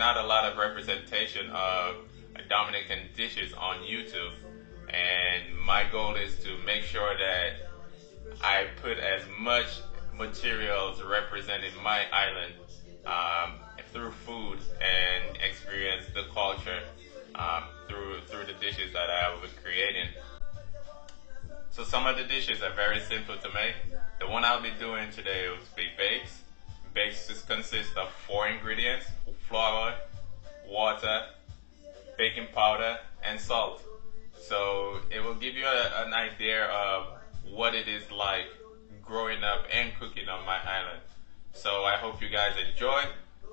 not a lot of representation of Dominican dishes on YouTube, and my goal is to make sure that I put as much materials representing my island through food and experience the culture through the dishes that I will be creating. So some of the dishes are very simple to make. The one I'll be doing today will be bakes. Bakes consist of four ingredients: flour, water, baking powder, and salt. So it will give you an idea of what it is like growing up and cooking on my island. So I hope you guys enjoy.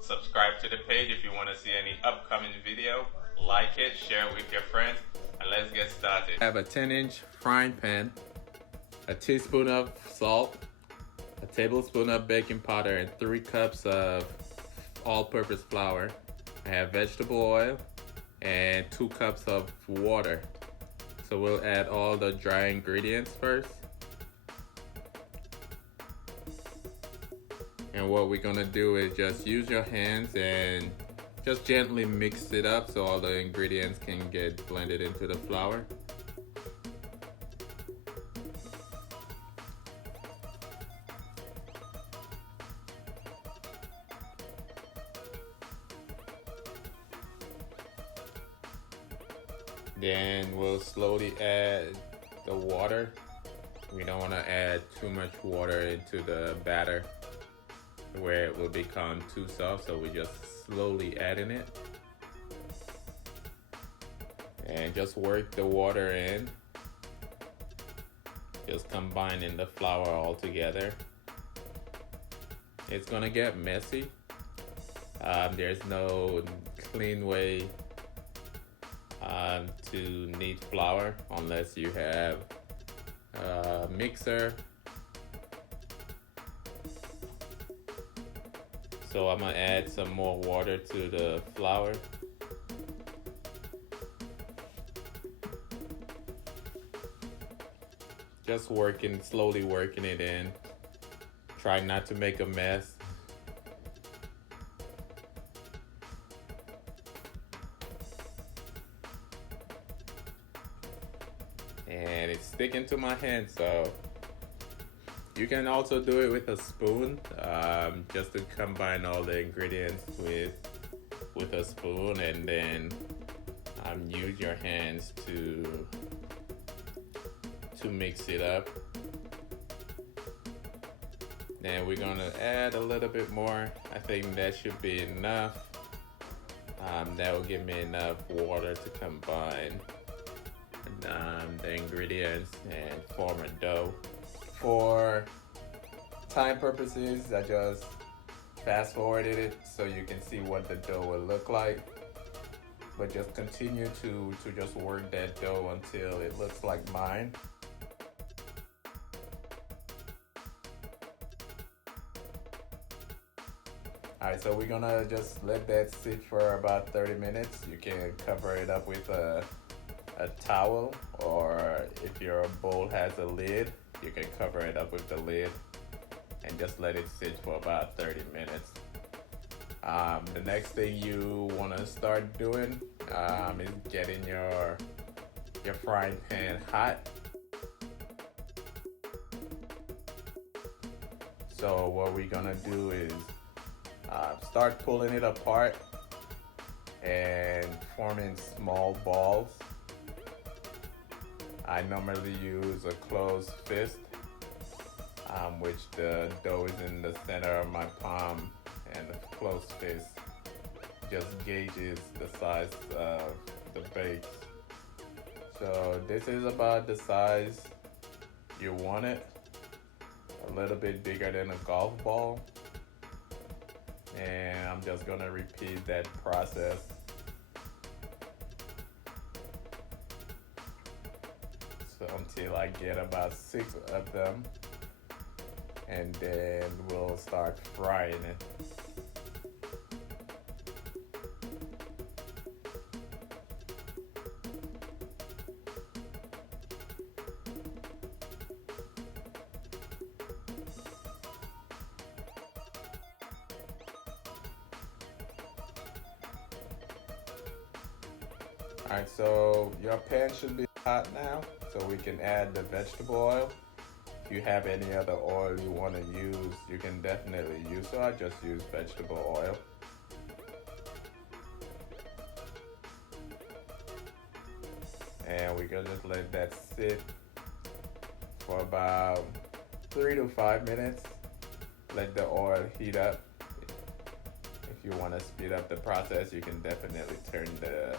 Subscribe to the page if you want to see any upcoming video. Like it, share it with your friends, and let's get started. I have a 10-inch frying pan, a teaspoon of salt, a tablespoon of baking powder, and 3 cups of all-purpose flour. I have vegetable oil and 2 cups of water. So we'll add all the dry ingredients first. And what we're gonna do is just use your hands and just gently mix it up so all the ingredients can get blended into the flour. Then we'll slowly add the water. We don't want to add too much water into the batter where it will become too soft, so we're just slowly adding it. And just work the water in. Just combining the flour all together. It's gonna get messy. There's no clean way to knead flour unless you have a mixer. So I'm gonna add some more water to the flour. Just slowly working it in. Try not to make a mess. And it's sticking to my hand, so you can also do it with a spoon, just to combine all the ingredients with a spoon, and then use your hands to mix it up. Then we're gonna add a little bit more. I think that should be enough. That will give me enough water to combine the ingredients and form a dough. For time purposes, I just fast forwarded it so you can see what the dough will look like. But just continue to just work that dough until it looks like mine. Alright, so we're gonna just let that sit for about 30 minutes. You can cover it up with a towel, or if your bowl has a lid, you can cover it up with the lid and just let it sit for about 30 minutes. The next thing you want to start doing is getting your frying pan hot. So what we're gonna do is start pulling it apart and forming small balls. I normally use a closed fist, which the dough is in the center of my palm, and the closed fist just gauges the size of the bakes. So this is about the size you want it, a little bit bigger than a golf ball. And I'm just gonna repeat that process. So until I get about 6 of them, and then we'll start frying it. Alright, so your pan should be hot now, so we can add the vegetable oil. If you have any other oil you want to use, you can definitely use. So I just use vegetable oil. And we can just let that sit for about 3 to 5 minutes. Let the oil heat up. If you want to speed up the process, you can definitely turn the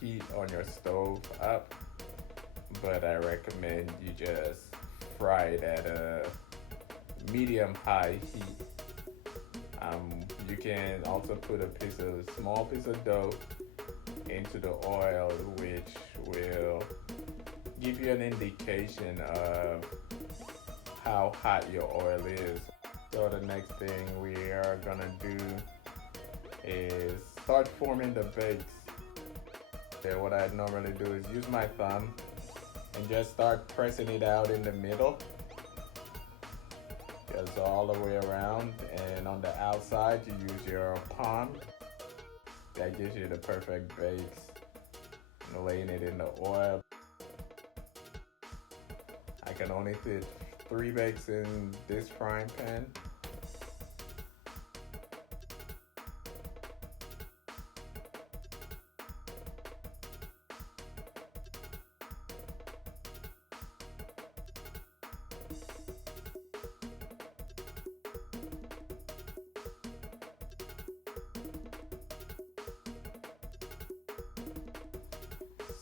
heat on your stove up. But I recommend you just fry it at a medium high heat. You can also put a small piece of dough into the oil, which will give you an indication of how hot your oil is. So the next thing we are gonna do is start forming the bakes. Okay, what I normally do is use my thumb and just start pressing it out in the middle, just all the way around, and on the outside you use your palm. That gives you the perfect bakes. And laying it in the oil. I can only fit 3 bakes in this frying pan.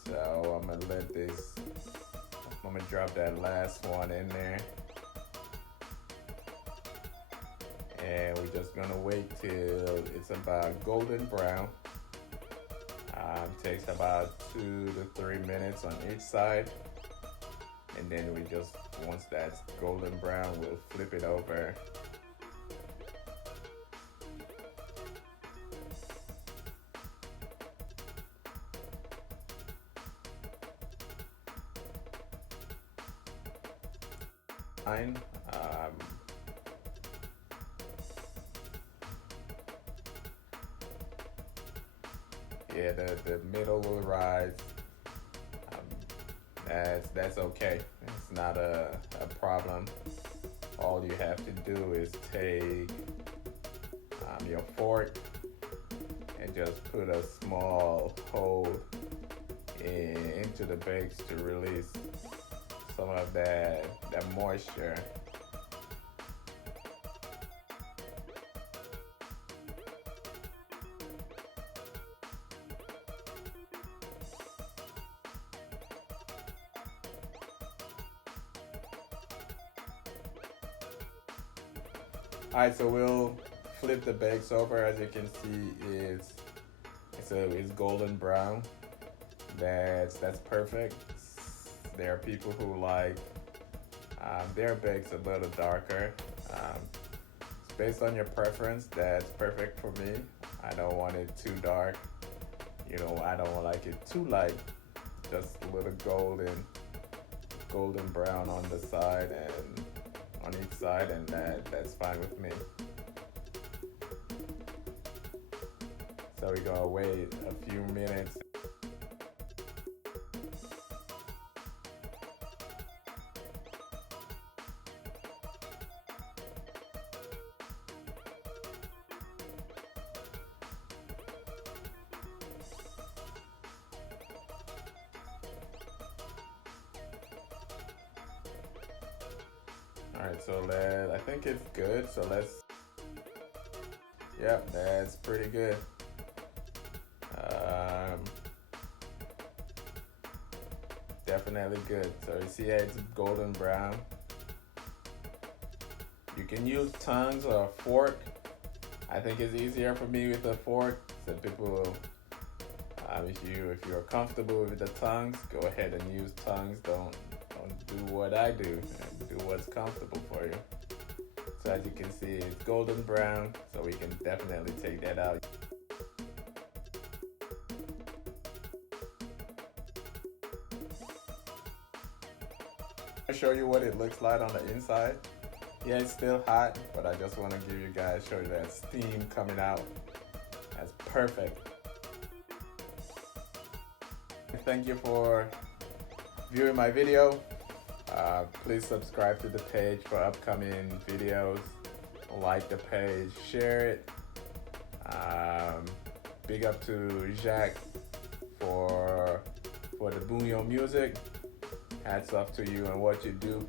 So I'm gonna drop that last one in there. And we're just gonna wait till it's about golden brown. Takes about 2 to 3 minutes on each side. And then once that's golden brown, we'll flip it over. Yeah, the middle will rise. That's okay. It's not a problem. All you have to do is take your fork and just put a small hole into the bakes to release some of that moisture. Alright, so we'll flip the bakes over. As you can see, it's golden brown. That's perfect. There are people who like their bakes a little darker. It's based on your preference. That's perfect for me. I don't want it too dark. I don't like it too light. Just a little golden brown on the side and on each side, and that's fine with me. So we're gonna wait a few minutes. Alright, so I think it's good. So yep, that's pretty good. Definitely good. So you see how it's golden brown. You can use tongs or a fork. I think it's easier for me with a fork. So people, if you're comfortable with the tongs, go ahead and use tongs. Don't do what I do, and do what's comfortable for you. So as you can see, it's golden brown, so we can definitely take that out. I'll show you what it looks like on the inside. Yeah, it's still hot, but I just want to show you that steam coming out. That's perfect. thank you for viewing my video. Please subscribe to the page for upcoming videos. Like the page, share it. Big up to Jacques for the Bouillon music. Hats off to you and what you do.